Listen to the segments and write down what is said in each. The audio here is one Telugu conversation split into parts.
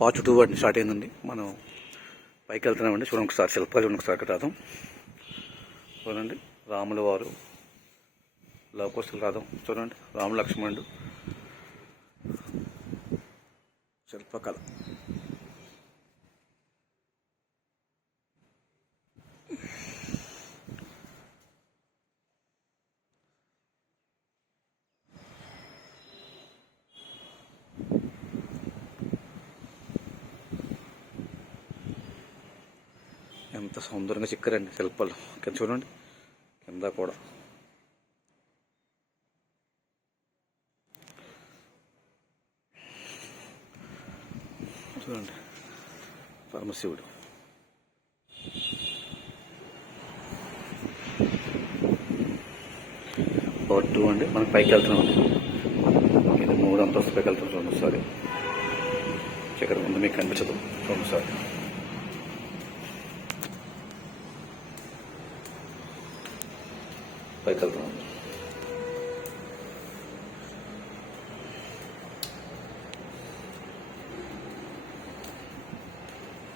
పార్ట్ టూ అని స్టార్ట్ అయిందండి. మనం పైకి వెళ్తున్నామండి. చూడండి ఒకసారి శిల్పాలు చూడండి ఒకసారి అక్కడ రాదాం చూడండి రాముల వారు లవకోస్తులు రాదాం చూడండి రాము లక్ష్మణుడు శిల్పకళ ఎంత సౌందర్యంగా చిక్కరండి శిల్పాలు. కింద చూడండి. కింద కూడా. చూడండి. పరమశివుడు. పార్ట్ టూ అండి. మనం పైకి వెళ్తున్నాం ఇది మూడు అంతస్తు పైకి వెళ్తున్నాం చూడండి ఒకసారి ముందు మీకు కనిపించదు. చూడండి సార్ పైకి వెళ్తున్నాం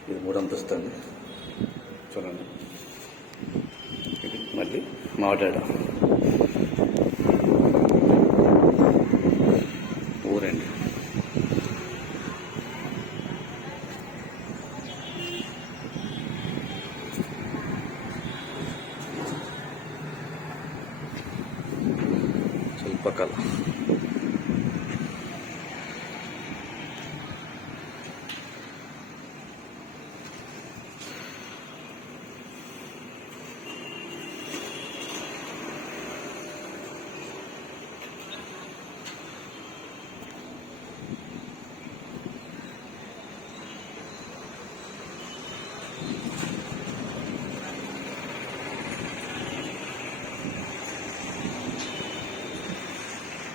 ఇది మూడు అంతస్తు చూడండి. ఇది మళ్ళీ మాట్లాడ శిల్పకళ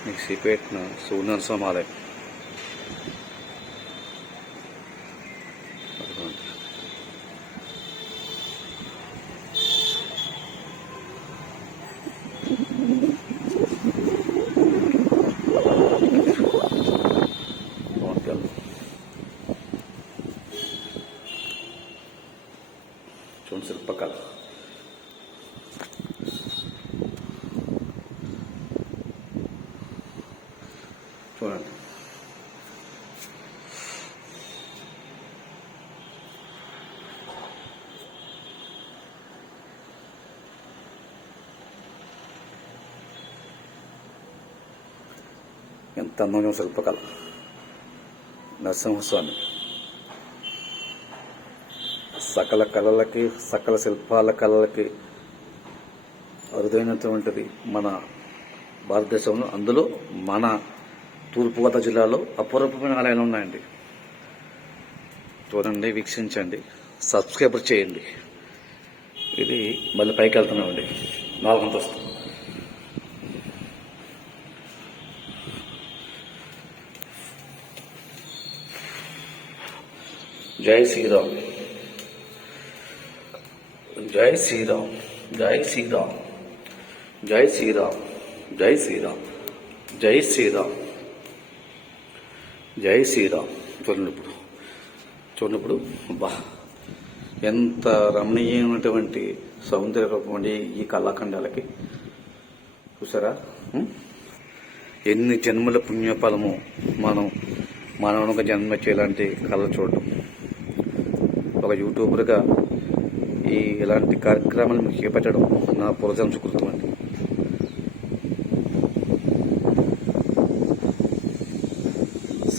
ની સિપેટનું સોનર સમાલે ಸ್ವಲ್ಪ ಕಾಲ చూడండి. ఎంత అందంగా శిల్పకళ. నరసింహస్వామి. సకల కళలకి సకల శిల్పాల కళలకి అరుదైనటువంటిది మన భారతదేశంలో. అందులో మన తూర్పుగోదావరి జిల్లాలో అపూర్వమైన ఆలయాలు ఉన్నాయండి. చూడండి వీక్షించండి సబ్స్క్రైబర్ చేయండి. ఇది మళ్ళీ పైకి వెళ్తున్నామండి. నాలుగు అంతస్తు జై శ్రీరామ్. జై శ్రీరామ్. జై శ్రీరామ్. జై శ్రీరామ్. జై శ్రీరామ్. జై శ్రీరామ్. జై శ్రీరామ్. చూడండి ఇప్పుడు చూడండి ఇప్పుడు బా ఎంత రమణీయమైనటువంటి సౌందర్య రూపం అండి ఈ కళాఖండాలకి. చూసారా? ఎన్ని జన్మల పుణ్యఫలము మనం మానవునిగా జన్మ చేయాలంటే కళ చూడడం ఒక యూట్యూబర్గా ఈ ఇలాంటి కార్యక్రమాలు మీకు చేపట్టడం నా పూర్వజన్మ సుకృతం అండి.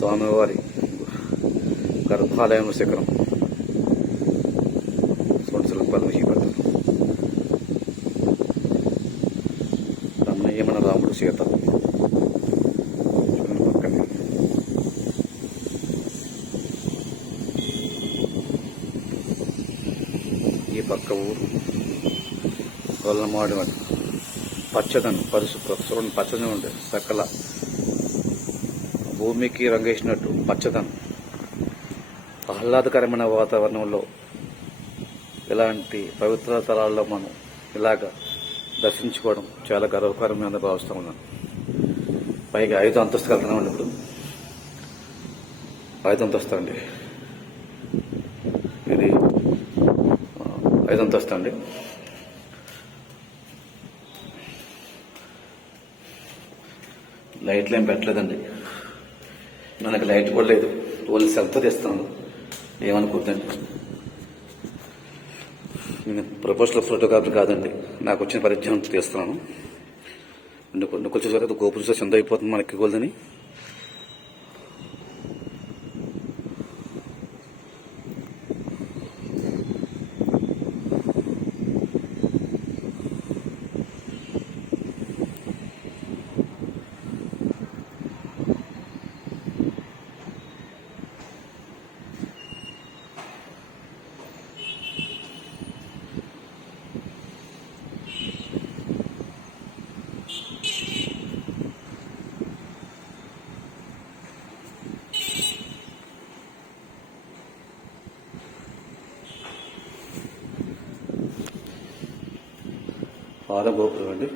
స్వామివారి గర్భాలయం శిఖరం. సొంత శిల్పాలు మీకు మన రాముడు సీత. పక్కనే ఈ పక్క ఊరు గొల్లమాడి వంటి. పచ్చదనం పరిశుభ్రత చూడండి పచ్చదనం ఉండే సకల భూమికి రంగేసినట్టు పచ్చదనం. ఆహ్లాదకరమైన వాతావరణంలో ఇలాంటి పవిత్ర స్థలాల్లో మనం ఇలాగ దర్శించుకోవడం చాలా గర్వకరమైన భావిస్తూ ఉన్నాను పైగా ఐదు అంతస్తు కలిగిన ఇప్పుడు. ఐదు అంతస్తు అండి. ఇది ఐదు అంతస్తు అండి. లైట్లు ఏం పెట్టలేదండి. నాకు లైట్ కూడా లేదు. ఓన్లీ సెల్తో తీస్తాను. ఏమనుకుందండి నేను ప్రొఫెషనల్ ఫోటోగ్రాఫర్ కాదండి. నాకు వచ్చిన పరిజ్ఞానం తీస్తున్నాను నువ్వు నువ్వు గోపురం చూసి ఎంత అయిపోతుంది మనకి గోల్దని. పాదగోపురం అండి.